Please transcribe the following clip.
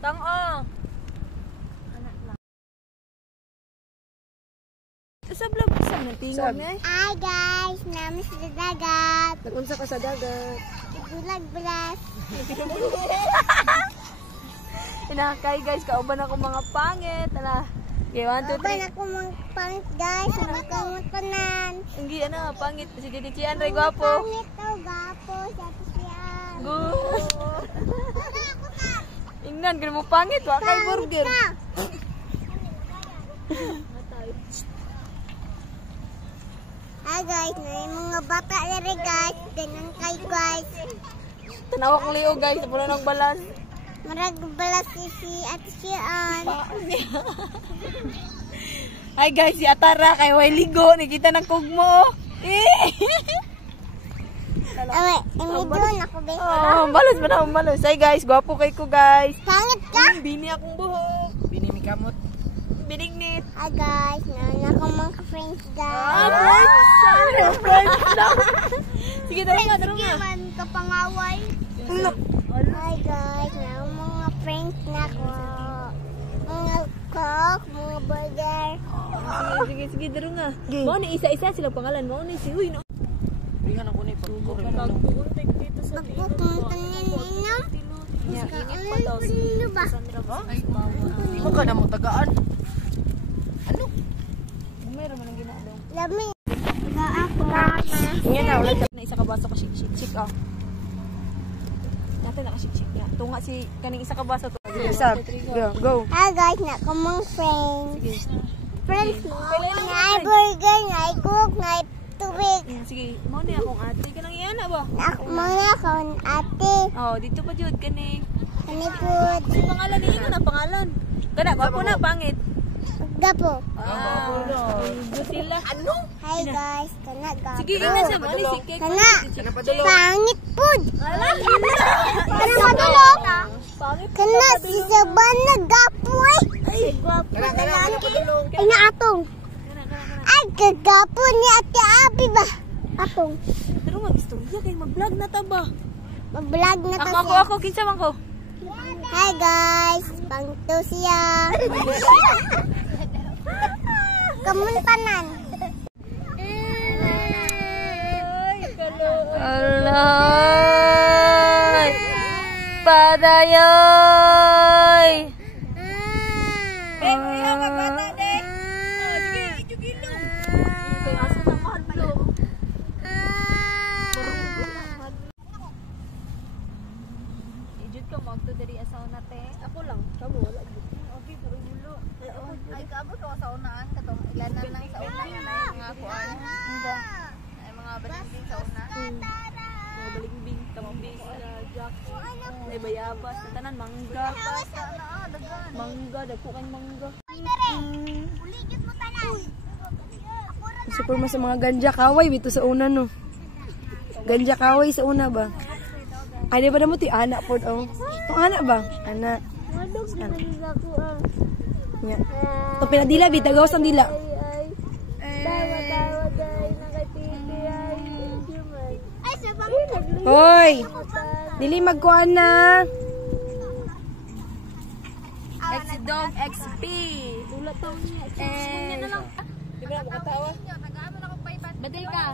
Tang-o. Sa vlog sa natingog na eh. Hi guys, namin sa dagat. Nag-unsa ka sa dagat. Igulag-bulas. Inakay guys, kauban ako mga pangit. Ala. Okay, 1, 2, 3. Kauban ako mga pangit guys, hindi ka matanan. Hindi, pangit. Sige, Tichian, Ray, gwapo. Pangit daw, gapo, sabi siyan. Good. Ingnan, ganun mo pangit. Wakay burger. Hi guys, na yung mga bata na rin guys. Ganun kayo guys. Tanawa kong liyo guys, puno ng balas. Marag balas si Ate Sian. Hi guys, si Atara kay way ligo, nakita ng kugmo. Awe, doon ako guys. Oh, balas ba na, balas. Hi guys, gwapo kay ko guys. Pangit ka? Bini akong buhok. Bini mi kamot. Binignit. Hi guys, na ako mga friends guys. Friends daw. Sige, tara nga, tara nga. Sige man kapangaway. Hi guys, na mga friends na ko. Mga coke, mga burger. Sige, tara nga. Mau ni isa-isa silang pangalan. Mau ni si Uy, no? Ringan ako ni pagkukurin mo. Pagkukuntik dito sa tilo. Pagkukuntan ninyo. Init pa daw si ba? Di mo ka na mo tagaan. Ano? Meron man ang ginagawa. Lami. Ako. Yan na, ulit na isa ka baso ka shik-shik ah. Natin naka-shik-shik niya. Tunga si kaning isa ka baso to. Stop. Go. Hi guys, na ko mga friends. Sige. Friends mo. Na burger, na coke, na tubig. Sige, mo ni akong ate ka nang iyan ba? Ako mga akong ate. Oh, dito pa jud kani. Kanipod. Si pangalan niya na pangalan. Kana gwapo na pangit. Gapo. Sila. Ano? Hi guys, kana gapo. Sige, ina sa mo ni si cake. Kana. Pangit pud. Kana madulog. Kana si Sabana gapo eh. Ay, gwapo. Ay na atong. Ay kagapo ni Ate Abi ba? Atong. Pero mag-istorya kay mag-vlog na ta ba? Mag-vlog na ta siya. Ako kinsa man ko. Hi guys, pangto siya. Kamuntanan. Alay. Padayoy. Magto diri asaw nate. Ako lang, kamo wala gid. Okay, pero ulo. Ay kaabo to sa unaan katong ilanan nang sa una nga nay mga kuan. Ay mga baligbing sa una. Mga baligbing, tambing, jack. Ay bayabas, tanan mangga. Mangga, dagko kay mangga. Uligit mo tanan. Super mas mga ganja kaway bito sa una no. Ganja kaway sa una ba? Ay, di ba na mo ti anak po? Oh. Itong anak ba? Anak. Madog na nagako ang. Yeah. Ito pinadila, bitagawas ang dila. Dawa day nakatiti ay human. Ay, sabang. Hoy! Dili magkuhan na. X-Dog XP. Ulat tao niya. Eh, na lang. Di ba na makatawa? Badal ka.